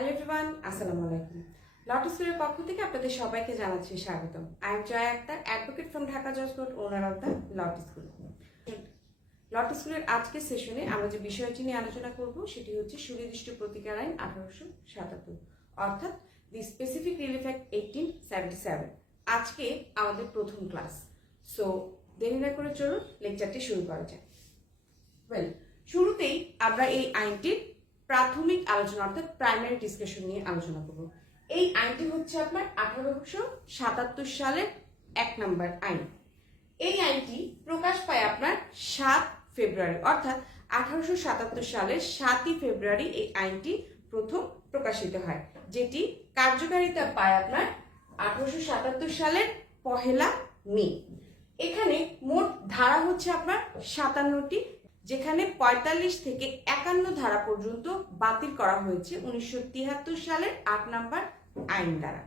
Hello everyone আসসালামু আলাইকুম। লট স্কুলের পক্ষ থেকে আপনাদের সবাইকে জানাচ্ছি স্বাগতম। I am Joya Akter advocate from Dhaka জজ court owner of the law school law স্কুলের আজকের সেশনে আমরা যে বিষয়টি নিয়ে আলোচনা করব, সেটি হচ্ছে সুনির্দিষ্ট প্রতিকার আইন আঠারোশো সাতাত্তর, অর্থাৎ the specific relief act eighteen seventy seven আজকে আমাদের প্রথম ক্লাস সো দেরি না করে চলুন লেকচারটি শুরু করা যায় ওয়েল শুরুতেই আমরা এই আইনটির প্রাথমিক আলোচনা, অর্থাৎ প্রাইমারি ডিসকাশন নিয়ে আলোচনা করব। এই আইনটি হচ্ছে আপনার আঠারোশো সাতাত্তর সালের এক নম্বর আইন। এই আইনটি প্রকাশ পায় আপনার সাত ফেব্রুয়ারি, অর্থাৎ আঠারোশো সাতাত্তর সালের সাতই ফেব্রুয়ারি এই আইনটি প্রথম প্রকাশিত হয়, যেটি কার্যকারিতা পায় আপনার আঠারোশো সাতাত্তর সালের পহেলা মে। এখানে মোট ধারা হচ্ছে আপনার সাতান্নটি যেখানে পঁয়তাল্লিশ থেকে একান্ন ধারা পর্যন্ত বাতিল করা হয়েছে উনিশশো তিয়াত্তর সালের আট নাম্বার আইন দ্বারা।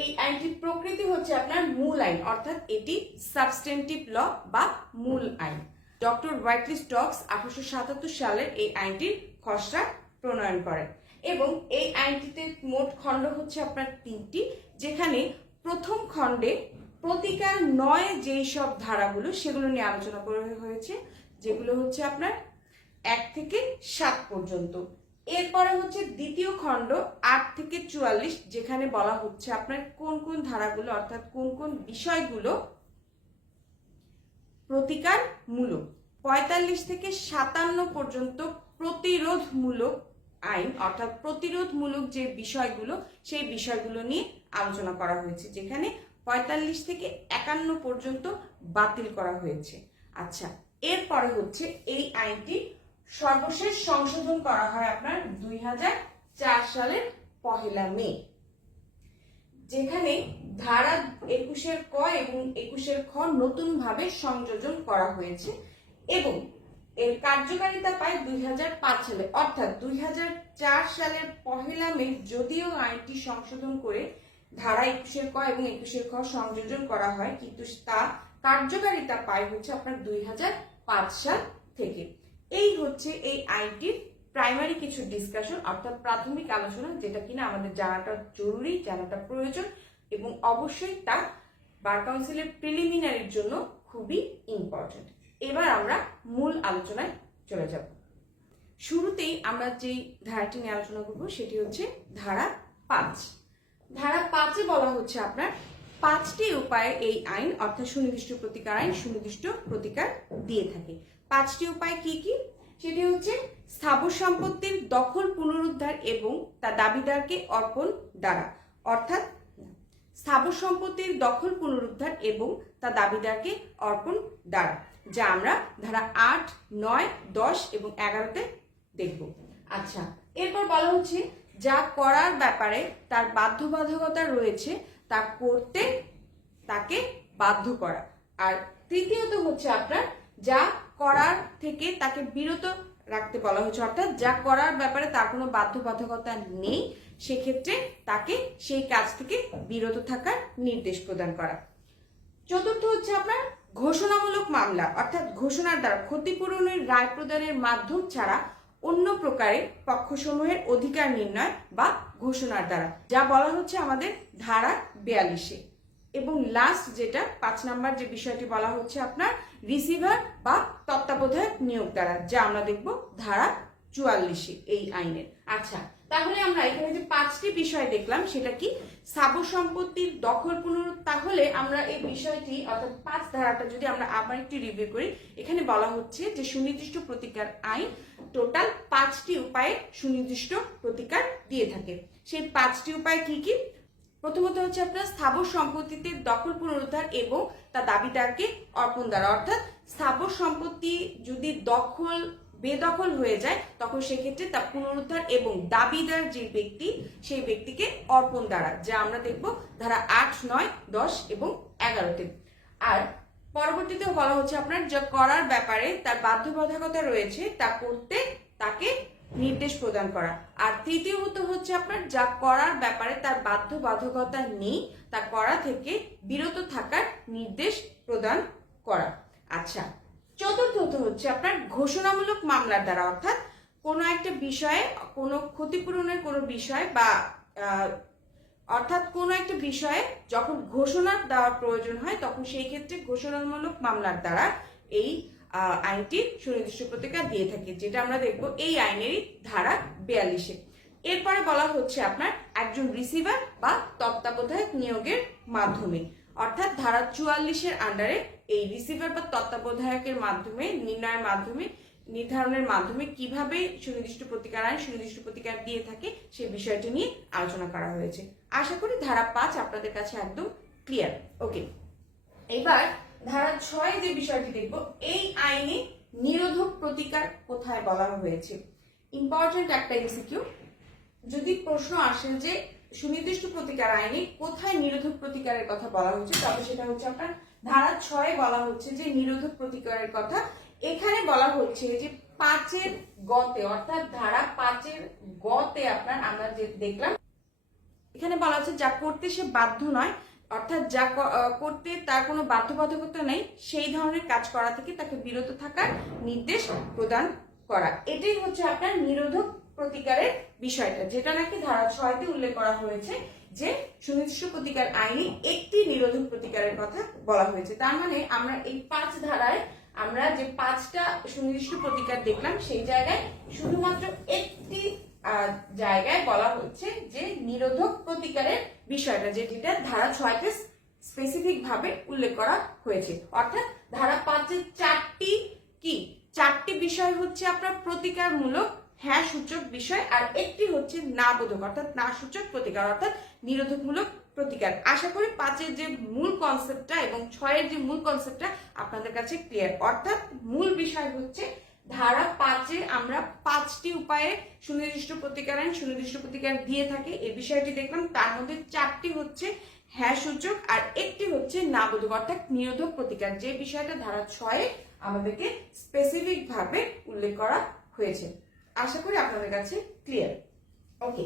এই আইনটির প্রকৃতি হচ্ছে আপনার মূল আইন, অর্থাৎ এটি সাবস্টেন্টিভ ল বা মূল আইন। ডক্টর হোয়াইটলি স্টক্স আঠারোশো সাতাত্তর সালের এই আইনটির খসড়া প্রণয়ন করেন এবং এই আইনটিতে মোট খণ্ড হচ্ছে আপনার তিনটি, যেখানে প্রথম খণ্ডে প্রতিকার নয় যেই সব ধারাগুলো সেগুলো নিয়ে আলোচনা করা হয়েছে। যেগুলো হচ্ছে আপনার এক থেকে সাত পর্যন্ত। এরপরে হচ্ছে দ্বিতীয় খণ্ড, আট থেকে চুয়াল্লিশ, যেখানে বলা হচ্ছে আপনার কোন কোন ধারাগুলো অর্থাৎ কোন কোন বিষয়গুলো প্রতিকার মূলক পঁয়তাল্লিশ থেকে সাতান্ন পর্যন্ত প্রতিরোধমূলক আইন, অর্থাৎ প্রতিরোধমূলক যে বিষয়গুলো, সেই বিষয়গুলো নিয়ে আলোচনা করা হয়েছে, যেখানে পঁয়তাল্লিশ থেকে একান্ন পর্যন্ত বাতিল করা হয়েছে। আচ্ছা এরপরে হচ্ছে এই আইনটি সর্বশেষ সংশোধন করা হয় আপনার দুই সালের পহেলা মে। যেখানে ধারা একুশের ক এবং একুশের খ নতুন ভাবে সংযোজন করা হয়েছে এবং এর কার্যকারিতা পায় দুই হাজার পাঁচ সালে। অর্থাৎ দুই হাজার চার সালের পহেলা মে যদিও আইনটি সংশোধন করে ধারা একুশের ক এবং একুশের খ সংযোজন করা হয়, কিন্তু তা কার্যকারিতা পায় হচ্ছে আপনার দুই হাজার সাল থেকে। এই হচ্ছে এই আইনটির প্রাইমারি কিছু ডিসকাশন অর্থাৎ প্রাথমিক আলোচনা, যেটা কিনা আমাদের জানাটা জরুরি, জানাটা প্রয়োজন, এবং অবশ্যই তা বার কাউন্সিলের প্রিলিমিনারির জন্য খুবই ইম্পর্টেন্ট এবার আমরা মূল আলোচনায় চলে যাব। শুরুতেই আমরা যেই ধারাটি নিয়ে আলোচনা করব, সেটি হচ্ছে ধারা পাঁচ। ধারা পাঁচে বলা হচ্ছে আপনার পাঁচটি উপায়ে এই আইন, অর্থাৎ সুনির্দিষ্ট প্রতিকার আইন, সুনির্দিষ্ট প্রতিকার দিয়ে থাকে। পাঁচটি উপায় কি কি? সেটি হচ্ছে স্থাবর সম্পত্তির দখল পুনরুদ্ধার এবং তা দাবিদারকে অর্পণ দ্বারা, অর্থাৎ স্থাবর সম্পত্তির দখল পুনরুদ্ধার এবং তা দাবিদারকে অর্পণ দ্বারা, যা আমরা ধারা আট, নয়, দশ এবং এগারোতে দেখব। আচ্ছা এরপর বলা হচ্ছে যা করার ব্যাপারে তার বাধ্যবাধকতা রয়েছে তা করতে তাকে বাধ্য করা। আর তৃতীয়ত হচ্ছে আপনার যা করার থেকে তাকে বিরত রাখতে বলা হয়েছে। অর্থাৎ যা করার ব্যাপারে তার কোনো বাধ্যবাধকতা নেই, সেক্ষেত্রে তাকে সেই কাজ থেকে বিরত থাকার নির্দেশ প্রদান করা। চতুর্থ হচ্ছে আপনার ঘোষণামূলক মামলা। অর্থাৎ ঘোষণার দ্বারা ক্ষতিপূরণের রায় প্রদানের মাধ্যম ছাড়া অন্য প্রকারে পক্ষসমূহের অধিকার নির্ণয় বা ঘোষণার দ্বারা, যা বলা হচ্ছে আমাদের ধারা বিয়াল্লিশে। এবং লাস্ট যেটা, পাঁচ নাম্বার যে বিষয়টি বলা হচ্ছে আপনার রিসিভার বা তত্ত্বাবধায়ক নিয়োগ দ্বারা, যা আমরা দেখব ধারা চুয়াল্লিশে এই আইনের। আচ্ছা তাহলে আমরা এখানে যে পাঁচটি বিষয় দেখলাম, সেটা কি? স্থাবর সম্পত্তির দখল পুনর তাহলে আমরা এই বিষয়টি, অর্থাৎ পাঁচ ধারাটা যদি আমরা আবার একটু রিভিউ করি, এখানে বলা হচ্ছে যে সুনির্দিষ্ট প্রতিকার আইন টোটাল পাঁচটি উপায়ে সুনির্দিষ্ট প্রতিকার দিয়ে থাকে। সেই পাঁচটি উপায় কি কি? প্রথমত হচ্ছে আপনার স্থাবর সম্পত্তিতে দখল পুনরুদ্ধার এবং তা দাবিদারকে অর্পণ দ্বারা। অর্থাৎ স্থাবর সম্পত্তি যদি দখল বেদখল হয়ে যায়, তখন সেক্ষেত্রে তা পুনরুদ্ধার এবং দাবিদার যে ব্যক্তি, সেই ব্যক্তিকে অর্পণ দ্বারা, যা আমরা দেখব ধারা আট, নয়, দশ এবং এগারোতে। আর পরবর্তীতে বলা হচ্ছে আপনার যা করার ব্যাপারে তার বাধ্যবাধকতা রয়েছে, তা করতে তাকে নির্দেশ প্রদান করা। আর তৃতীয়ত হচ্ছে আপনার যা করার ব্যাপারে তার বাধ্যবাধকতা নেই, তা করা থেকে বিরত থাকার নির্দেশ প্রদান করা। আচ্ছা চতুর্থত হচ্ছে আপনার ঘোষণামূলক মামলার দ্বারা, অর্থাৎ কোনো একটা বিষয়ে, কোনো ক্ষতিপূরণের কোনো বিষয় বা অর্থাৎ কোনো একটা বিষয়ে যখন ঘোষণা দেওয়ার প্রয়োজন হয়, তখন সেই ক্ষেত্রে ঘোষণামূলক মামলার দ্বারা এই আইনটি সুনির্দিষ্ট প্রতিকার দিয়ে থাকে, যেটা আমরা দেখব এই আইনেরই ধারা বিয়াল্লিশে। এরপরে বলা হচ্ছে আপনার একজন রিসিভার বা তত্ত্বাবধায়ক নিয়োগের মাধ্যমে, অর্থাৎ ধারা চুয়াল্লিশের আন্ডারে এই রিসিভার বা তত্ত্বাবধায়কের মাধ্যমে, নির্ণয়ের মাধ্যমে, নির্ধারণের মাধ্যমে কীভাবে সুনির্দিষ্ট প্রতিকার আইন, সুনির্দিষ্ট প্রতিকার দিয়ে থাকে সেই বিষয়টি নিয়ে আলোচনা করা হয়েছে। আশা করি ধারা পাঁচ আপনাদের কাছে একদম ক্লিয়ার ওকে এবার ধারা ছয় যে বিষয়টি দেখব, এই আইনে নিরোধক প্রতিকার কোথায় বলা হয়েছে? ইম্পর্টেন্ট একটা এমসিকিউ যদি প্রশ্ন আসে যে সুনির্দিষ্ট প্রতিকার আইনে কোথায় নিরোধক প্রতিকারের কথা বলা হয়েছে তবে সেটা হচ্ছে আপনার ধারা ছয়ে বলা হচ্ছে যে নিরোধক প্রতিকারের কথা। এখানে বলা হচ্ছে যে পাঁচের গতে, অর্থাৎ ধারা পাঁচের গতে আপনার আমরা যে দেখলাম, এখানে বলা হচ্ছে যা করতে সে বাধ্য নয়, অর্থাৎ যা করতে তার কোনো বাধ্যবাধকতা নেই, সেই ধরনের কাজ করা থেকে তাকে বিরত থাকার নির্দেশ প্রদান করা। এটাই হচ্ছে আপনার নিরোধক প্রতিকারের বিষয়টা, যেটা নাকি ধারা ছয়তে উল্লেখ করা হয়েছে। যে সুনির্দিষ্ট প্রতিকার আইনে একটি নিরোধক প্রতিকারের কথা বলা হয়েছে। তার মানে আমরা এই পাঁচ ধারায় আমরা যে পাঁচটা সুনির্দিষ্ট প্রতিকার দেখলাম, সেই জায়গায় শুধুমাত্র একটি জায়গায় বলা হচ্ছে যে নিরোধক প্রতিকারের বিষয়টা যেটিটা ধারা ছয়তে স্পেসিফিক ভাবে উল্লেখ করা হয়েছে। অর্থাৎ ধারা পাঁচের চারটি কি? চারটি বিষয় হচ্ছে আপনার প্রতিকারমূলক হ্যাঁ সূচক বিষয় আর একটি হচ্ছে না বোধক, অর্থাৎ না সূচক প্রতিকার, অর্থাৎ নিরোধকমূলক প্রতিকার। আশা করি পাঁচের যে মূল কনসেপ্টটা এবং ছয়ের যে মূল কনসেপ্টটা আপনাদের কাছে ক্লিয়ার অর্থাৎ মূল বিষয় হচ্ছে ধারা পাঁচে আমরা পাঁচটি উপায়ে সুনির্দিষ্ট প্রতিকার আইন, সুনির্দিষ্ট প্রতিকার দিয়ে থাকে। এই বিষয়টি দেখলাম, তার মধ্যে চারটি হচ্ছে হ্যাঁ সূচক আর একটি হচ্ছে না বোধক, অর্থাৎ নিরোধক প্রতিকার। যে বিষয়টা ধারা ছয়ে আমাদেরকে স্পেসিফিক ভাবে উল্লেখ করা হয়েছে। আশা করি আপনাদের কাছে ক্লিয়ার ওকে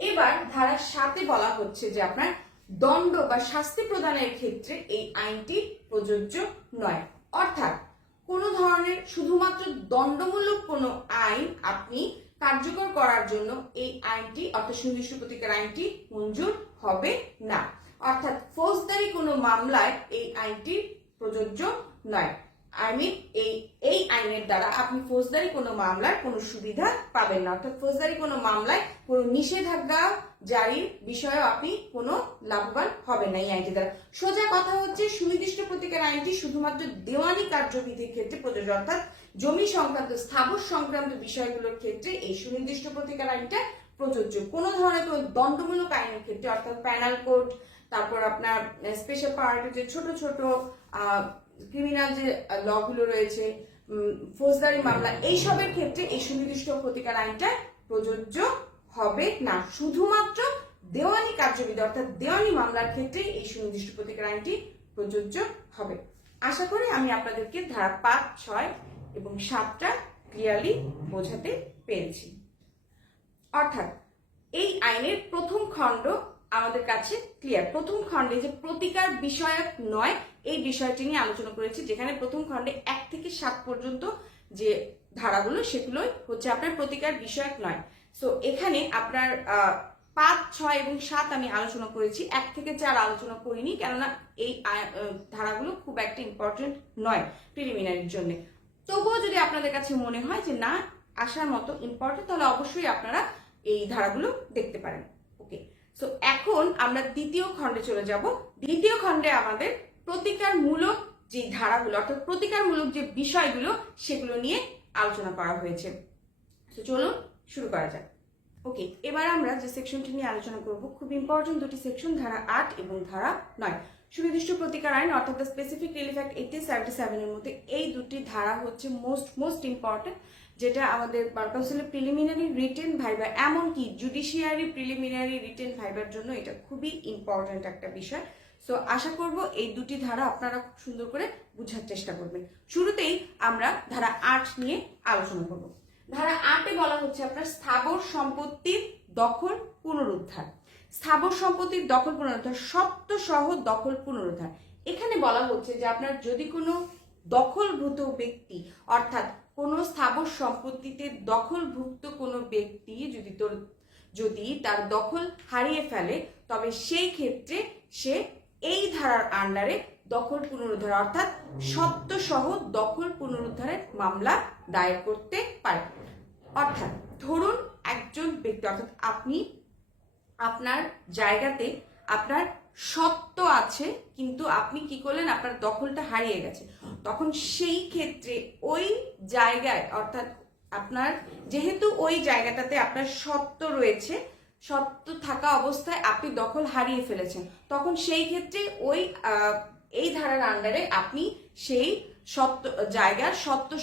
এবার ধারা সাতে বলা হচ্ছে যে আপনার দণ্ড বা শাস্তি প্রদানের ক্ষেত্রে এই আইনটি প্রযোজ্য নয়। অর্থাৎ কোনো ধরনের শুধুমাত্র দণ্ডমূলক কোনো আইন আপনি কার্যকর করার জন্য এই আইনটি অর্থাৎ সুনির্দিষ্ট প্রতিকার আইনটি মঞ্জুর হবে না। অর্থাৎ ফৌজদারি কোনো মামলায় এই আইনটি প্রযোজ্য নয়। আই মিন এই এই আইনের দ্বারা আপনি ফৌজদারি কোনো মামলার কোনো সুবিধা পাবেন না। অর্থাৎ ফৌজদারি কোনো মামলায় কোনো নিষেধাজ্ঞা জারির বিষয়ে আপনি কোনো লাভবান হবেন না এই আইনটি দ্বারা। সোজা কথা হচ্ছে, সুনির্দিষ্ট প্রতিকার আইনটি শুধুমাত্র দেওয়ানি কার্যবিধির ক্ষেত্রে প্রযোজ্য, অর্থাৎ জমি সংক্রান্ত, স্থাবর সংক্রান্ত বিষয়গুলোর ক্ষেত্রে এই সুনির্দিষ্ট প্রতিকার আইনটা প্রযোজ্য। কোনো ধরনের কোনো দণ্ডমূলক আইনের ক্ষেত্রে, অর্থাৎ প্যানাল কোড তারপর আপনার স্পেশাল পাওয়ারের যে ছোট ছোট ক্রিমিনাল যে লগুলো রয়েছে ফৌজদারি মামলা, এইসবের ক্ষেত্রে এই সুনির্দিষ্ট প্রতিকার আইনটা প্রযোজ্য হবে না। শুধুমাত্র দেওয়ানি কার্যবিধি, অর্থাৎ দেওয়ানি মামলার ক্ষেত্রে এই সুনির্দিষ্ট প্রতিকার আইনটি প্রযোজ্য হবে। আশা করি আমি আপনাদেরকে ধারা পাঁচ, ছয় এবং সাতটা ক্লিয়ারলি বোঝাতে পেরেছি। অর্থাৎ এই আইনের প্রথম খণ্ড আমাদের কাছে ক্লিয়ার প্রথম খণ্ডে যে প্রতিকার বিষয়ক নয় এই বিষয়টি নিয়ে আলোচনা করেছি, যেখানে প্রথম খণ্ডে এক থেকে সাত পর্যন্ত যে ধারাগুলো সেগুলোই হচ্ছে আপনার প্রতিকার বিষয়ক নয়। সো এখানে আপনার পাঁচ, ছয় এবং সাত আমি আলোচনা করেছি। এক থেকে চার আলোচনা করিনি, কেননা এই ধারাগুলো খুব একটা ইম্পর্টেন্ট নয় প্রিলিমিনারির জন্য। তবুও যদি আপনাদের কাছে মনে হয় যে না, আসার মতো ইম্পর্টেন্ট তাহলে অবশ্যই আপনারা এই ধারাগুলো দেখতে পারেন। ওকে সো এখন আমরা দ্বিতীয় খণ্ডে চলে যাব। দ্বিতীয় খণ্ডে আমাদের প্রতিকারমূলক যে ধারাগুলো, অর্থাৎ প্রতিকারমূলক যে বিষয়গুলো, সেগুলো নিয়ে আলোচনা করা হয়েছে। তো চলুন শুরু করা যাক। ওকে এবার আমরা যে সেকশনটি নিয়ে আলোচনা করব, খুব ইম্পর্টেন্ট দুটি সেকশন ধারা আট এবং ধারা নয়। সুনির্দিষ্ট প্রতিকার আইন, অর্থাৎ the specific relief act eighteen seventy সেভেনের মধ্যে এই দুটি ধারা হচ্ছে মোস্ট মোস্ট ইম্পর্টেন্ট যেটা আমাদের বার কাউন্সিলের প্রিলিমিনারি রিটেন ভাইবার এমনকি জুডিশিয়ারি প্রিলিমিনারি রিটেন ভাইবার জন্য এটা খুবই ইম্পর্টেন্ট একটা বিষয়। সো আশা করব এই দুটি ধারা আপনারা খুব সুন্দর করে বোঝার চেষ্টা করবেন। শুরুতেই আমরা ধারা আট নিয়ে আলোচনা করব। ধারা আটে বলা হচ্ছে আপনার স্থাবর সম্পত্তির দখল পুনরুদ্ধার। স্থাবর সম্পত্তির দখল পুনরুদ্ধার, সপ্ত সহ দখল পুনরুদ্ধার। এখানে বলা হচ্ছে যে আপনার যদি কোনো দখলভূত ব্যক্তি, অর্থাৎ কোনো স্থাবর সম্পত্তিতে দখলভুক্ত কোনো ব্যক্তি যদি তোর, যদি তার দখল হারিয়ে ফেলে, তবে সেই ক্ষেত্রে সে এই ধারার আন্ডারে দখল পুনরুদ্ধার অর্থাৎ সহ দখল পুনরুদ্ধারের মামলা দায়ের করতে পারে। অর্থাৎ ধরুন একজন ব্যক্তি, অর্থাৎ আপনি আপনার জায়গাতে আপনার সত্য আছে, কিন্তু আপনি কি করলেন? আপনার দখলটা হারিয়ে গেছে। তখন সেই ক্ষেত্রে ওই জায়গায়, অর্থাৎ আপনার, যেহেতু ওই জায়গাটাতে আপনার সত্য রয়েছে সত্য থাকা অবস্থায় আপনি দখল হারিয়ে ফেলেছেন। তখন সেই ক্ষেত্রে ওই এই ধারার আন্ডারে আপনি সেই সত্য, জায়গার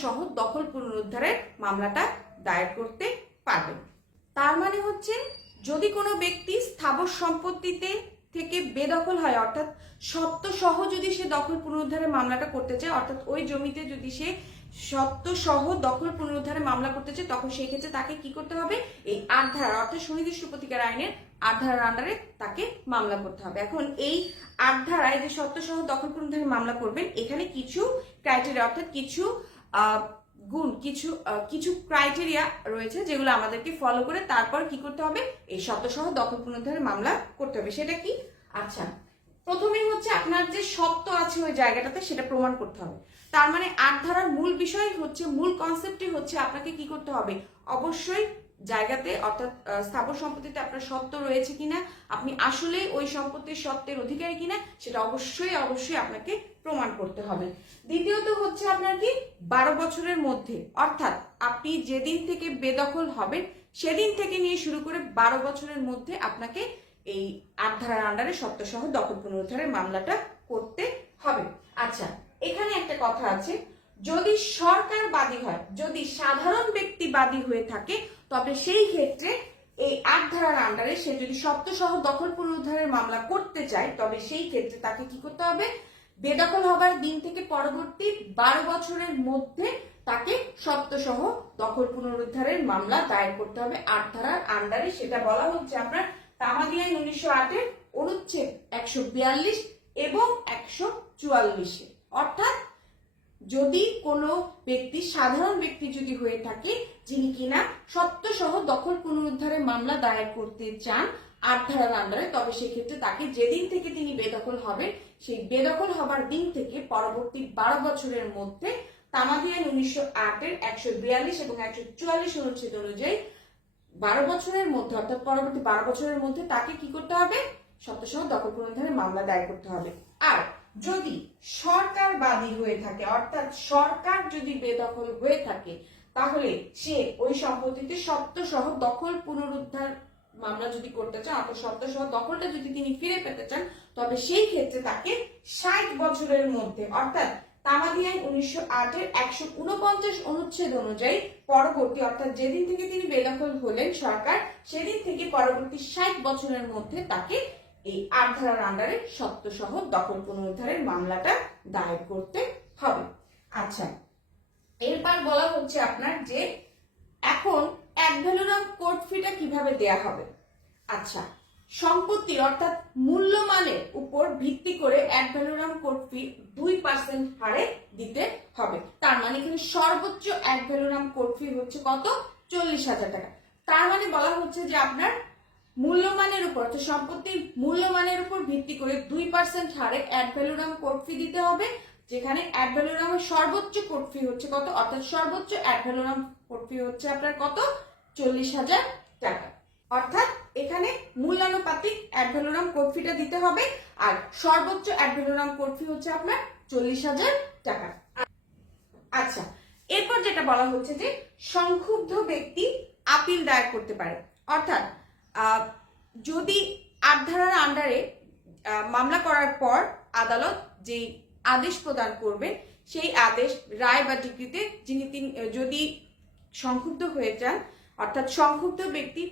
সহ দখল পুনরুদ্ধারের মামলাটা দায়ের করতে পারবেন। তার মানে হচ্ছে, যদি কোনো ব্যক্তি স্থাবর সম্পত্তিতে থেকে বেদখল হয়, অর্থাৎ সহ যদি সে দখল পুনরুদ্ধারের মামলাটা করতে চায়, অর্থাৎ ওই জমিতে যদি সে সত্য সহ দখল পুনরুদ্ধারের মামলা করতে চায়, তখন সেই ক্ষেত্রে তাকে কি করতে হবে? এই আট অর্থাৎ সুনির্দিষ্ট প্রতিকার আইনের আট আন্ডারে তাকে মামলা করতে হবে। এখন এই আট ধারায় যে সত্য সহ দখল পুনরুদ্ধারের মামলা করবেন, এখানে কিছু ক্রাইটেরিয়া অর্থাৎ কিছু গুণ, কিছু কিছু ক্রাইটেরিয়া রয়েছে যেগুলো আমাদেরকে ফলো করে তারপর কি করতে হবে? এই সহ দখল পুনরুদ্ধারের মামলা করতে হবে। সেটা কি? আচ্ছা প্রথমেই হচ্ছে আপনার যে সত্য আছে ওই জায়গাটাতে সেটা প্রমাণ করতে হবে। তার মানে আট ধারার মূল বিষয় হচ্ছে, মূল কনসেপ্টই হচ্ছে আপনাকে কি করতে হবে? অবশ্যই জায়গাতে, অর্থাৎ স্থাবর সম্পত্তিতে আপনার সত্য রয়েছে কিনা, আপনি আসলে ওই সম্পত্তির সত্ত্বের অধিকারী কিনা, সেটা অবশ্যই অবশ্যই আপনাকে প্রমাণ করতে হবে। দ্বিতীয়ত হচ্ছে আপনার কি? বারো বছরের মধ্যে, অর্থাৎ আপনি যেদিন থেকে বেদখল হবেন, সেদিন থেকে নিয়ে শুরু করে বারো বছরের মধ্যে আপনাকে এই আট ধারার আন্ডারে সত্য সহ দখল পুনরুদ্ধারের মামলাটা করতে হবে। আচ্ছা এখানে একটা কথা আছে, যদি সরকার বাদী হয়, যদি সাধারণ ব্যক্তি বাদী হয়ে থাকে, তবে সেই ক্ষেত্রে এই আট ধারার আন্ডারে সে যদি সহ দখল পুনরুদ্ধারের মামলা করতে চায়, তবে সেই ক্ষেত্রে তাকে কি করতে হবে? বেদখল হবার দিন থেকে পরবর্তী বারো বছরের মধ্যে তাকে সহ দখল পুনরুদ্ধারের মামলা দায়ের করতে হবে। আট ধারার আন্ডারে সেটা বলা হচ্ছে আপনার তামাদি আইন উনিশশো আটের অনুচ্ছেদ একশো বিয়াল্লিশ এবং একশো চুয়াল্লিশে। অর্থাৎ যদি কোনো ব্যক্তি, সাধারণ ব্যক্তি যদি হয়ে থাকে যিনি কিনা সত্য সহ দখল পুনরুদ্ধারের মামলা দায়ের করতে চান আট ধারার আন্ডারে, তবে সেক্ষেত্রে তাকে যেদিন থেকে তিনি বেদখল হবেন, সেই বেদখল হবার দিন থেকে পরবর্তী বারো বছরের মধ্যে তামাদি উনিশশো আটের একশো বিয়াল্লিশ এবং একশো চুয়াল্লিশ অনুচ্ছেদ অনুযায়ী বারো বছরের মধ্যে, অর্থাৎ পরবর্তী বারো বছরের মধ্যে তাকে কি করতে হবে? সত্যসহ দখল পুনরুদ্ধারের মামলা দায়ের করতে হবে। আর যদি সরকার বাদী হয়ে থাকে, অর্থাৎ সরকার যদি বেদখল হয়ে থাকে, তাহলে সে ওই সম্পত্তিতে সত্য সহ দখল পুনরুদ্ধার মামলা যদি করতে চান অর্থাৎ সত্য সহ দখলটা যদি তিনি ফিরে পেতে চান, তবে সেই ক্ষেত্রে তাকে ষাট বছরের মধ্যে, অর্থাৎ তামাদি আইন উনিশশো আটের একশো উনপঞ্চাশ অনুচ্ছেদ অনুযায়ী পরবর্তী, অর্থাৎ যেদিন থেকে তিনি বেদখল হলেন সরকার, সেদিন থেকে পরবর্তী ষাট বছরের মধ্যে তাকে এই আট ধারার আন্ডারে সত্য সহ দখল পুনরুদ্ধারের মামলাটা দায়ের করতে হবে। আচ্ছা এরপর বলা হচ্ছে আপনার যে এখন এক ভ্যালুরাম কোর্ট ফিটা কীভাবে দেয়া হবে? আচ্ছা সম্পত্তি অর্থাৎ মূল্যমানের উপর ভিত্তি করে এক ভ্যালুরাম কোর্ট ফি দুই পার্সেন্ট হারে দিতে হবে। তার মানে এখানে সর্বোচ্চ এক ভ্যালুরাম কোর্ট ফি হচ্ছে কত? চল্লিশ হাজার টাকা। তার মানে বলা হচ্ছে যে আপনার মূল্যমানের উপর, অর্থাৎ সম্পত্তির মূল্যমানের উপর ভিত্তি করে দুই পার্সেন্ট হারে অ্যাড ভ্যালুরাম কোর্ট ফি দিতে হবে, যেখানে অ্যাড ভ্যালুরামের সর্বোচ্চ কোর্ট ফি হচ্ছে কত? অর্থাৎ সর্বোচ্চ অ্যাড ভ্যালুরাম কোর্ট ফি হচ্ছে আপনার কত? চল্লিশ হাজার টাকা। অর্থাৎ এখানে মূল্যানুপাতিক অ্যাড ভ্যালুরাম কোর্ট ফিটা দিতে হবে, আর সর্বোচ্চ অ্যাড ভ্যালুরাম কোর্ট ফি হচ্ছে আপনার চল্লিশ হাজার টাকা। আচ্ছা এরপর যেটা বলা হচ্ছে যে সংক্ষুব্ধ ব্যক্তি আপিল দায়ের করতে পারে। অর্থাৎ যদি আট ধারার আন্ডারে মামলা করার পর আদালত যে আদেশ প্রদান করবেন, সেই আদেশ, রায় বা ডিগ্রিতে যিনি তিনি, যদি সংক্ষুব্ধ হয়ে যান, অর্থাৎ সংক্ষুব্ধ ব্যক্তি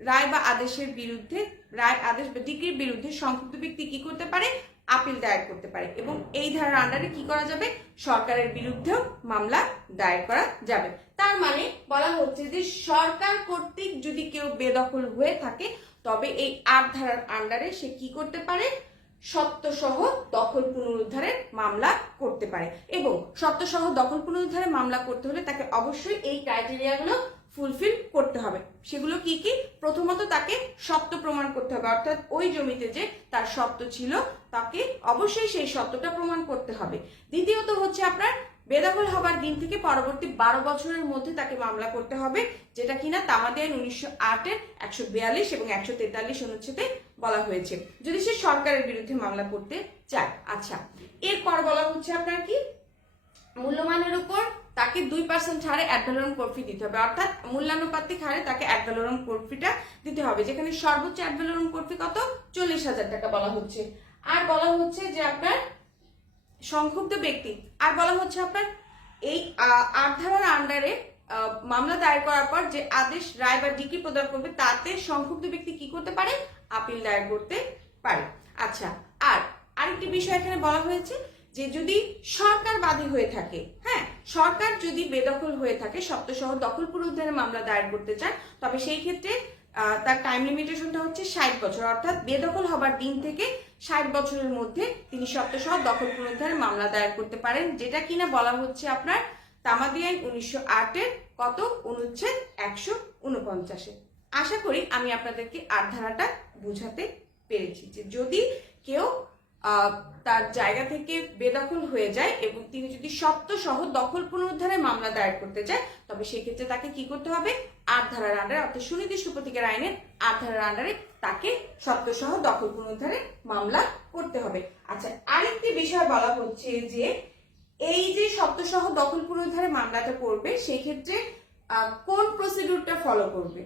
রায় বা আদেশের বিরুদ্ধে, রায়, আদেশ বা ডিগ্রির বিরুদ্ধে সংক্ষুব্ধ ব্যক্তি কি করতে পারে? আপিল দায়ের করতে পারে। এবং এই ধারার আন্ডারে কি করা যাবে? সরকারের বিরুদ্ধেও মামলা দায়ের করা যাবে। তার মানে বলা হচ্ছে যে সরকার কর্তৃক যদি কেউ বেদখল হয়ে থাকে, তবে এই আট ধারার আন্ডারে সে কি করতে পারে? সত্যসহ দখল পুনরুদ্ধারের মামলা করতে পারে। এবং সত্যসহ দখল পুনরুদ্ধারের মামলা করতে হলে তাকে অবশ্যই এই ক্রাইটেরিয়াগুলো ফুলফিল করতে হবে। সেগুলো কি কি? প্রথমত তাকে সত্য প্রমাণ করতে হবে। অর্থাৎ ওই জমিতে যে তার সত্য ছিল, তাকে অবশ্যই সেই সত্যটা প্রমাণ করতে হবে। দ্বিতীয়ত হচ্ছে আপনার বেদখল হবার দিন থেকে পরবর্তী বারো বছরের মধ্যে তাকে মামলা করতে হবে, যেটা কিনা তামাদি আইন উনিশশো আটের একশো বিয়াল্লিশ এবং একশো তেতাল্লিশ অনুচ্ছেদে বলা হয়েছে। যদি সে সরকারের বিরুদ্ধে মামলা করতে চায়। আচ্ছা এরপর বলা হচ্ছে আপনার কি? মূল্যমানের উপর তাকে দুই পার্সেন্ট হারে অ্যাডভেলোরাম করফি দিতে হবে। অর্থাৎ মূল্যানুপাতিক হারে তাকে অ্যাডভেলোরাম করফিটা দিতে হবে। যেখানে সর্বোচ্চ অ্যাডভেলোরাম করফি কত? চল্লিশ হাজার টাকা বলা হচ্ছে। আর বলা হচ্ছে যে আপনার সংক্ষুব্ধ ব্যক্তি, আর বলা হচ্ছে আপনার এই আট ধারার আন্ডারে মামলা দায়ের করার পর যে আদেশ রায় বা ডিগ্রি প্রদান করবে, তাতে সংক্ষুব্ধ ব্যক্তি কি করতে পারে? আপিল দায়ের করতে পারে। আচ্ছা আর আরেকটি বিষয় এখানে বলা হয়েছে যে যদি সরকার বাদী হয়ে থাকে সরকার যদি বেদখল হয়ে থাকে সপ্তসহ দখল পুনরুদ্ধারের মামলা দায়ের করতে চান তবে সেই ক্ষেত্রে তার টাইম লিমিটেশনটা হচ্ছে ষাট বছর। অর্থাৎ বেদখল হবার দিন থেকে ষাট বছরের মধ্যে তিনি সপ্তসহ দখল পুনরুদ্ধারের মামলা দায়ের করতে পারেন, যেটা কিনা বলা হচ্ছে আপনার তামাদি আইন উনিশশো আটের কত? অনুচ্ছেদ একশো উনপঞ্চাশে আশা করি আমি আপনাদেরকে আর ধারাটা বুঝাতে পেরেছি যে যদি কেউ তার জায়গা থেকে বেদখল হয়ে যায় এবং তিনি যদি সহ দখল পুনরুদ্ধারের মামলা দায়ের করতে চায়, তবে সেক্ষেত্রে তাকে কি করতে হবে? আট ধারার আন্ডারে অর্থাৎ সুনির্দিষ্ট প্রতিকার আইনের আট ধারার আন্ডারে তাকে সহ দখল পুনরুদ্ধারের মামলা করতে হবে। আচ্ছা আরেকটি বিষয় বলা হচ্ছে যে এই যে সহ দখল পুনরুদ্ধারের মামলাটা করবে সেই ক্ষেত্রে কোন প্রসিডিউরটা ফলো করবে?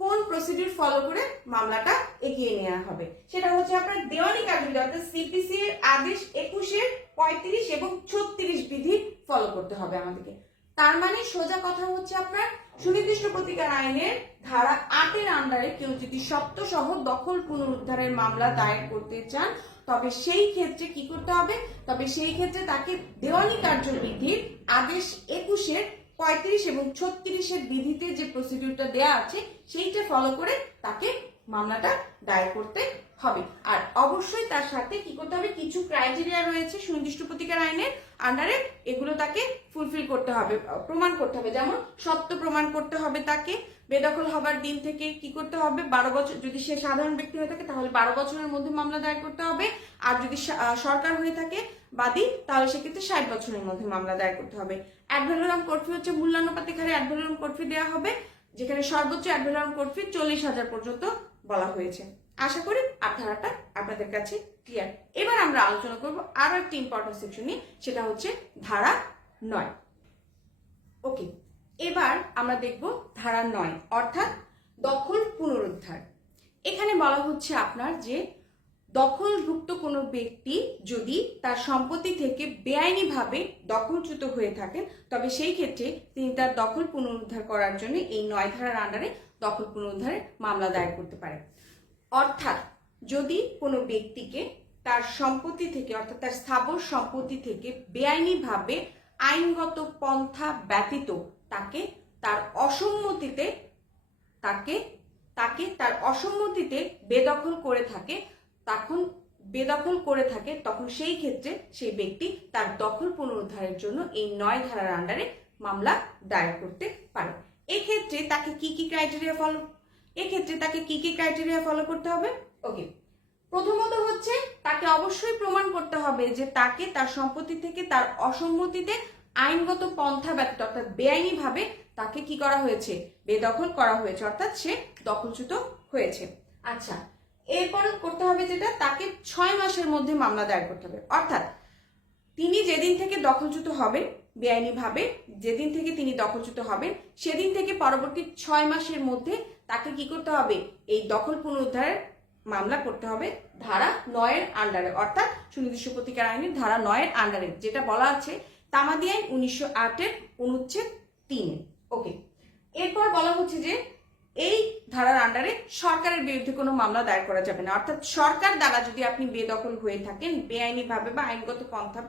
কোন প্রসিডিউর ফলো করে মামলাটা এগিয়ে নেওয়া হবে? সেটা হচ্ছে আপনার দেওয়ানি কার্যবিধি, অর্থাৎ সিপিসি এর আদেশ একুশের পঁয়ত্রিশ এবং ছত্রিশ বিধি ফলো করতে হবে আমাদেরকে। তার মানে সোজা কথা হচ্ছে আপনার সুনির্দিষ্ট প্রতিকার আইনের ধারা আটের আন্ডারে কেউ যদি সত্য সহ দখল পুনরুদ্ধারের মামলা দায়ের করতে চান, তবে সেই ক্ষেত্রে কি করতে হবে? তবে সেই ক্ষেত্রে তাকে দেওয়ানি কার্যবিধির আদেশ একুশের পঁয়ত্রিশ এবং ছত্রিশের বিধিতে যে প্রসিডিউরটা দেয়া আছে, সেইটা ফলো করে তাকে মামলাটা দায়ের করতে হবে। আর অবশ্যই তার সাথে কি করতে হবে? কিছু ক্রাইটেরিয়া রয়েছে সুনির্দিষ্ট প্রতিকার আইনের আন্ডারে এগুলো তাকে ফুলফিল করতে হবে, প্রমাণ করতে হবে। যেমন সত্য প্রমাণ করতে হবে তাকে। বেদখল হবার দিন থেকে কি করতে হবে? বারো বছর, যদি সে সাধারণ ব্যক্তি হয়ে থাকে তাহলে বারো বছরের মধ্যে মামলা দায়ের করতে হবে। আর যদি সরকার হয়ে থাকে বাদী, তাহলে সেক্ষেত্রে ষাট বছরের মধ্যে মামলা দায়ের করতে হবে। অ্যাডভেলোরাম কর্ফি হচ্ছে মূল্যানুপাতিক হারে অ্যাডভেলোরাম কর্ফি দেওয়া হবে, যেখানে সর্বোচ্চ অ্যাডভেলোরাম কোর্ট ফি চল্লিশ হাজার পর্যন্ত বলা হয়েছে। আশা করি আপনারাটা আপনাদের কাছে ক্লিয়ার এবার আমরা আলোচনা করব আরও একটি ইম্পর্টেন্ট সেকশন নিয়ে, সেটা হচ্ছে ধারা নয়। ওকে এবার আমরা দেখব ধারা নয়, অর্থাৎ দখল পুনরুদ্ধার। এখানে বলা হচ্ছে আপনার যে দখলভুক্ত কোনো ব্যক্তি যদি তার সম্পত্তি থেকে বেআইনিভাবে দখলচ্যুত হয়ে থাকেন, তবে সেই ক্ষেত্রে তিনি তার দখল পুনরুদ্ধার করার জন্য এই নয় ধারার আন্ডারে দখল পুনরুদ্ধারের মামলা দায়ের করতে পারে অর্থাৎ যদি কোনো ব্যক্তিকে তার সম্পত্তি থেকে, অর্থাৎ তার স্থাবর সম্পত্তি থেকে বেআইনিভাবে আইনগত পন্থা ব্যতীত তাকে তার অসম্মতিতে, তাকে তাকে তার অসম্মতিতে বেদখল করে থাকে, তখন বেদখল করে থাকে, তখন সেই ক্ষেত্রে সেই ব্যক্তি তার দখল পুনরুদ্ধারের জন্য এই নয় ধারার আন্ডারে মামলা দায়ের করতে পারে। এক্ষেত্রে তাকে কি কি ক্রাইটেরিয়া ফলো এক্ষেত্রে তাকে কি কি ক্রাইটেরিয়া ফলো করতে হবে? ওকে প্রথমত হচ্ছে তাকে অবশ্যই প্রমাণ করতে হবে যে তাকে তার সম্পত্তি থেকে তার অসম্মতিতে আইনগত পন্থা ব্যতীত অর্থাৎ বেআইনিভাবে তাকে কি করা হয়েছে? বেদখল করা হয়েছে, অর্থাৎ সে দখলচ্যুত হয়েছে। আচ্ছা এরপর করতে হবে যেটা, তাকে ছয় মাসের মধ্যে মামলা দায়ের করতে হবে। অর্থাৎ তিনি যেদিন থেকে দখলচ্যুত হবেন, বেআইনিভাবে, যেদিন থেকে তিনি দখলচ্যুত হবেন, সেদিন থেকে পরবর্তী ছয় মাসের মধ্যে তাকে কি করতে হবে? এই দখল পুনরুদ্ধারের মামলা করতে হবে ধারা নয়ের আন্ডারে অর্থাৎ সুনির্দিষ্ট প্রতিকার আইনের ধারা নয়ের আন্ডারে যেটা বলা আছে তামাদি আইন উনিশশো আটের অনুচ্ছেদ তিনে। ওকে এরপর বলা হচ্ছে যে এই ধারার আন্ডারে সরকারের বিরুদ্ধে কোনো মামলা দায়ের করা যাবে না। অর্থাৎ সরকার দ্বারা যদি আপনি বেদখল হয়ে থাকেন, বেআইনিভাবে বা আইনগত পন্থা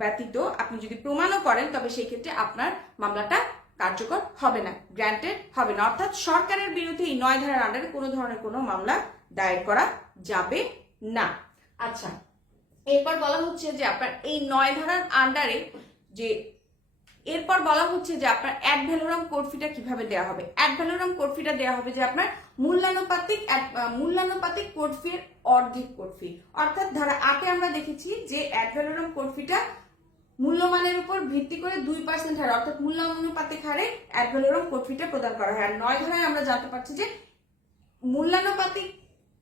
ব্যতীত আপনি যদি প্রমাণও করেন, তবে সেই ক্ষেত্রে আপনার মামলাটা কার্যকর হবে না। গ্র্যান্টেড হবে না। অর্থাৎ সরকারের বিরুদ্ধে এই নয় ধারার আন্ডারে কোনো ধরনের কোনো মামলা দায়ের করা যাবে না। আচ্ছা এরপর বলা হচ্ছে যে আপনার এই নয় ধারার আন্ডারে যে এরপর বলা হচ্ছে যে আপনার অ্যাড ভ্যালোরাম কোডফিটা কীভাবে দেওয়া হবে? অ্যাড ভ্যালোরাম কোডফিটা দেওয়া হবে যে আপনার মূল্যানুপাতিক মূল্যানুপাতিক কোডফির অর্ধেক কোডফি অর্থাৎ ধারা আটে আমরা দেখেছি যে অ্যাড ভ্যালোরাম কোডফিটা মূল্যমানের উপর ভিত্তি করে দুই পার্সেন্ট হারে, অর্থাৎ মূল্যানুপাতিক হারে অ্যাড ভ্যালোরাম কোডফিটা প্রদান করা হয়। আর নয় ধারায় আমরা জানতে পারছি যে মূল্যানুপাতিক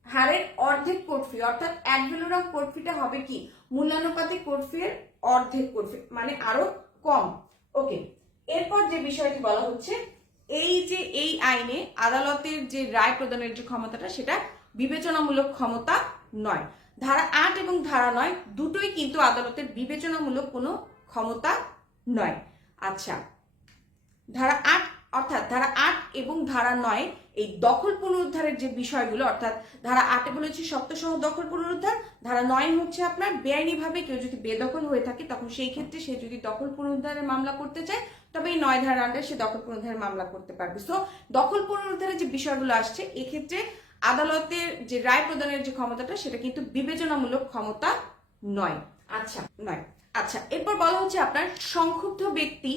হারের অর্ধেক কোড ফি অর্থাৎ এক ভ্যালুরাম কোড ফিটা হবে কি? মূল্যানুপাতিক এর অর্ধেক কোড ফি মানে আরও কম। ওকে এরপর যে বিষয়টি বলা হচ্ছে, এই যে এই আইনে আদালতের যে রায় প্রদানের যে ক্ষমতাটা, সেটা বিবেচনামূলক ক্ষমতা নয়। ধারা আট এবং ধারা নয় দুটোই কিন্তু আদালতের বিবেচনামূলক কোনো ক্ষমতা নয়। আচ্ছা ধারা আট, অর্থাৎ ধারা আট এবং ধারা নয় এই দখল পুনরুদ্ধারের যে বিষয়গুলো, অর্থাৎ ধারা আটে বলেছে সপ্তসহ দখল পুনরুদ্ধার, ধারা নয় হচ্ছে আপনার বেআইনিভাবে কেউ যদি বেদখল হয়ে থাকে, তখন সেই ক্ষেত্রে সে যদি দখল পুনরুদ্ধারের মামলা করতে চায়, তবে এই নয় ধারা আন্ডারে সে দখল পুনরুদ্ধারের মামলা করতে পারবে। সো দখল পুনরুদ্ধারের যে বিষয়গুলো আসছে, এক্ষেত্রে আদালতের যে রায় প্রদানের যে ক্ষমতাটা সেটা কিন্তু বিবেচনামূলক ক্ষমতা নয়। আচ্ছা। নয়। আচ্ছা এরপর বলা হচ্ছে আপনার সংক্ষুব্ধ ব্যক্তি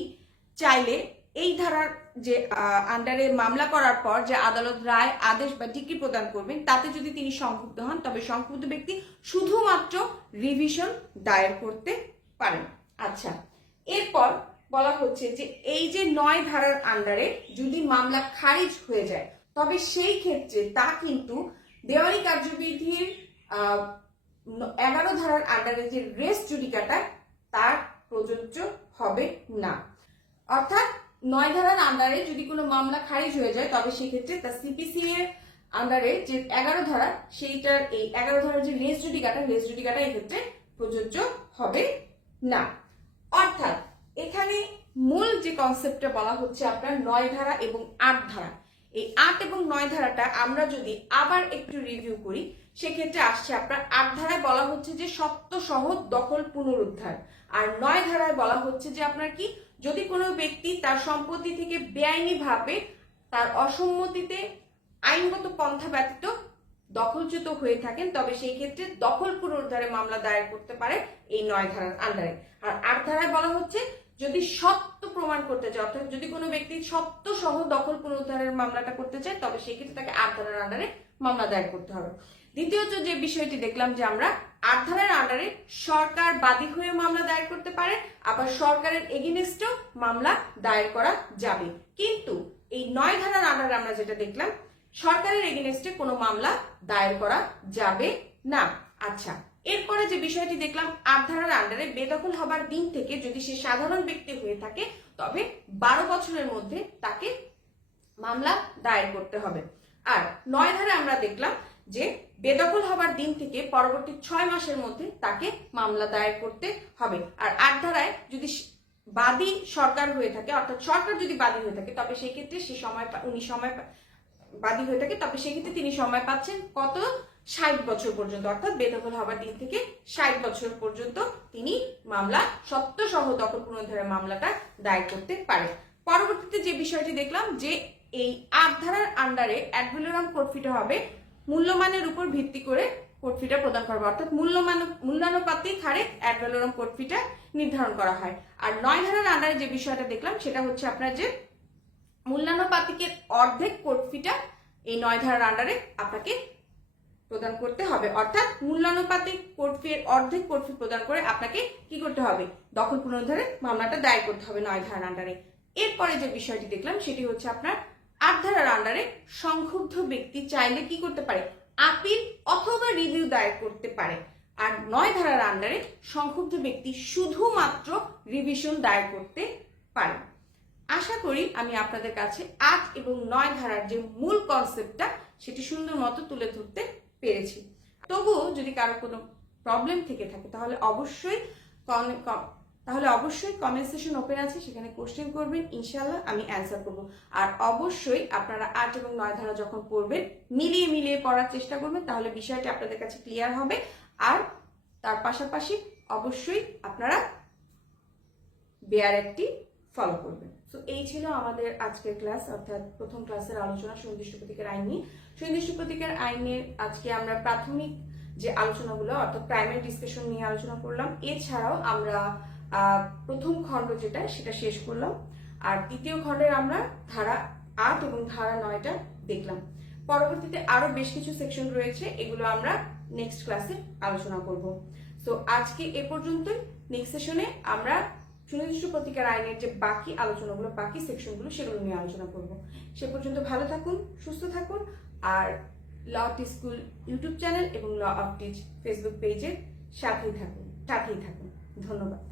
চাইলে এই ধারার যে আন্ডারে মামলা করার পর যে আদালত রায় আদেশ বা ডিগ্রি প্রদান করবেন তাতে যদি তিনি সংক্ষুব্ধ হন তবে সংক্ষুব্ধ ব্যক্তি শুধুমাত্র রিভিশন দায়ের করতে পারেন। আচ্ছা এরপর বলা হচ্ছে যে এই যে নয় ধারার আন্ডারে যদি মামলা খারিজ হয়ে যায় তবে সেই ক্ষেত্রে তা কিন্তু দেওয়ানি কার্যবিধির এগারো ধারার আন্ডারে যে রেস জুডিকাটা তার প্রযোজ্য হবে না। অর্থাৎ নয় ধারার আন্ডারে যদি কোনো মামলা খারিজ হয়ে যায়, তবে সেক্ষেত্রে তার সিপিসি এর আন্ডারে যে এগারো ধারা, সেইটার এই এগারো ধারার যে রেস জুডিকাটা রেস জুডিকাটা এক্ষেত্রে প্রযোজ্য হবে না। অর্থাৎ এখানে মূল যে কনসেপ্টটা বলা হচ্ছে আপনার নয় ধারা এবং আট ধারা এই আট এবং নয় ধারাটা আমরা যদি আবার একটু রিভিউ করি, সেক্ষেত্রে আসছে আপনার আট ধারায় বলা হচ্ছে যে সত্য সহ দখল পুনরুদ্ধার। আর নয় ধারায় বলা হচ্ছে যে আপনার কি, যদি কোনো ব্যক্তি তার সম্পত্তি থেকে বেআইনি ভাবে তার অসম্মতিতে আইনগত পন্থা ব্যতীত দখলচ্যুত হয়ে থাকেন, তবে সেই ক্ষেত্রে দখল পুনরুদ্ধারে মামলা দায়ের করতে পারে এই নয় ধারার আন্ডারে আর আট ধারায় বলা হচ্ছে যদি সত্য প্রমাণ করতে চায়, অর্থাৎ যদি কোনো ব্যক্তি সত্য সহ দখল পুনরুদ্ধারের মামলাটা করতে চায়, তবে সেই ক্ষেত্রে তাকে আট আন্ডারে মামলা দায়ের করতে হবে। দ্বিতীয়ত যে বিষয়টি দেখলাম যে আমরা আট আন্ডারে সরকার বাদী হয়ে মামলা দায়ের করতে পারে, আবার সরকারের এগেনস্টেও মামলা দায়ের করা যাবে। কিন্তু এই নয় ধারার আন্ডারে আমরা যেটা দেখলাম, সরকারের এগেনস্টে কোনো মামলা দায়ের করা যাবে না। আচ্ছা এরপরে যে বিষয়টি দেখলাম, আট ধারার আন্ডারে বেদখল হবার দিন থেকে যদি সে সাধারণ ব্যক্তি হয়ে থাকে, তবে বারো বছরের মধ্যে তাকে মামলা দায়ের করতে হবে। আর নয় ধারে আমরা দেখলাম যে বেদখল হবার দিন থেকে পরবর্তী ছয় মাসের মধ্যে তাকে মামলা দায়ের করতে হবে। আর আট ধারায় যদি বাদী সরকার হয়ে থাকে, অর্থাৎ সরকার যদি বাদী হয়ে থাকে, তবে সেই ক্ষেত্রে সে সময় উনি সময় বাদী হয়ে থাকে, তবে সেক্ষেত্রে তিনি সময় পাচ্ছেন কত? ষাট বছর পর্যন্ত, অর্থাৎ বেদখল হবার দিন থেকে ষাট বছর পর্যন্ত তিনি মামলা সহ দখল পুনরুদ্ধারের মামলাটা দায়ের করতে পারেন। পরবর্তীতে যে বিষয়টি দেখলাম যে এই আট ধারার আন্ডারে অ্যাডভেলোরাম কোর্টফিটা হবে, মূল্যমানের উপর ভিত্তি করে কোর্টফিটা প্রদান করবে অর্থাৎ মূল্যমান, মূল্যানুপাতিক হারে অ্যাডভেলোরাম কোর্টফিটা নির্ধারণ করা হয়। আর নয় ধারার আন্ডারে যে বিষয়টা দেখলাম, সেটা হচ্ছে আপনার যে মূল্যানুপাতিকের অর্ধেক কোর্টফিটা এই নয় ধারার আন্ডারে আপনাকে প্রদান করতে হবে। অর্থাৎ মূল্যানুপাতিক কোর্টফির অর্ধেক কোর্টফি প্রদান করে আপনাকে কি করতে হবে? দখল পুনরুদ্ধারে মামলাটা দায়ের করতে হবে নয় ধারার আন্ডারে এরপরে যে বিষয়টি দেখলাম, সেটি হচ্ছে আপনার আট ধারার আন্ডারে সংক্ষুব্ধ ব্যক্তি চাইলে কি করতে পারে? আপিল অথবা রিভিউ দায়ের করতে পারে। আর নয় ধারার আন্ডারে সংক্ষুব্ধ ব্যক্তি শুধুমাত্র রিভিশন দায়ের করতে পারে। আশা করি আমি আপনাদের কাছে আট এবং নয় ধারার যে মূল কনসেপ্টটা সেটি সুন্দর মতো তুলে ধরতে পেরেছি। তবুও যদি কারও কোনো প্রবলেম থেকে থাকে, তাহলে অবশ্যই তাহলে অবশ্যই কমেন্ট সেশন ওপেন আছে, সেখানে কোশ্চেন করবেন ইনশাল্লাহ আমি অ্যান্সার করব। আর অবশ্যই আপনারা আট এবং নয় ধারা যখন পড়বেন, মিলিয়ে মিলিয়ে পড়ার চেষ্টা করবেন, তাহলে বিষয়টি আপনাদের কাছে ক্লিয়ার হবে। আর তার পাশাপাশি অবশ্যই আপনারা বেয়ার একটি ফলো করবেন। তো এই ছিল আমাদের আজকের ক্লাস অর্থাৎ প্রথম ক্লাসের আলোচনা সুনির্দিষ্ট প্রতীকের আইন নিয়ে। সুনির্দিষ্ট প্রতীকের আইনের আজকে আমরা প্রাথমিক যে আলোচনাগুলো, অর্থাৎ প্রাইমারি ডিসকাশন নিয়ে আলোচনা করলাম। এছাড়াও আমরা প্রথম খণ্ড যেটা, সেটা শেষ করলাম। আর দ্বিতীয় খণ্ডের আমরা ধারা আট এবং ধারা নয়টা দেখলাম। পরবর্তীতে আরও বেশ কিছু সেকশন রয়েছে, এগুলো আমরা নেক্সট ক্লাসে আলোচনা করব। সো আজকে এ পর্যন্তই। নেক্সট সেশনে আমরা সুনির্দিষ্ট প্রতিকার আইনের যে বাকি আলোচনাগুলো, বাকি সেকশনগুলো, সেগুলো নিয়ে আলোচনা করব। সে পর্যন্ত ভালো থাকুন, সুস্থ থাকুন, আর law of school YouTube channel এবং ল অফ টিচ ফেসবুক পেজের সাথেই থাকুন সাথেই থাকুন। ধন্যবাদ।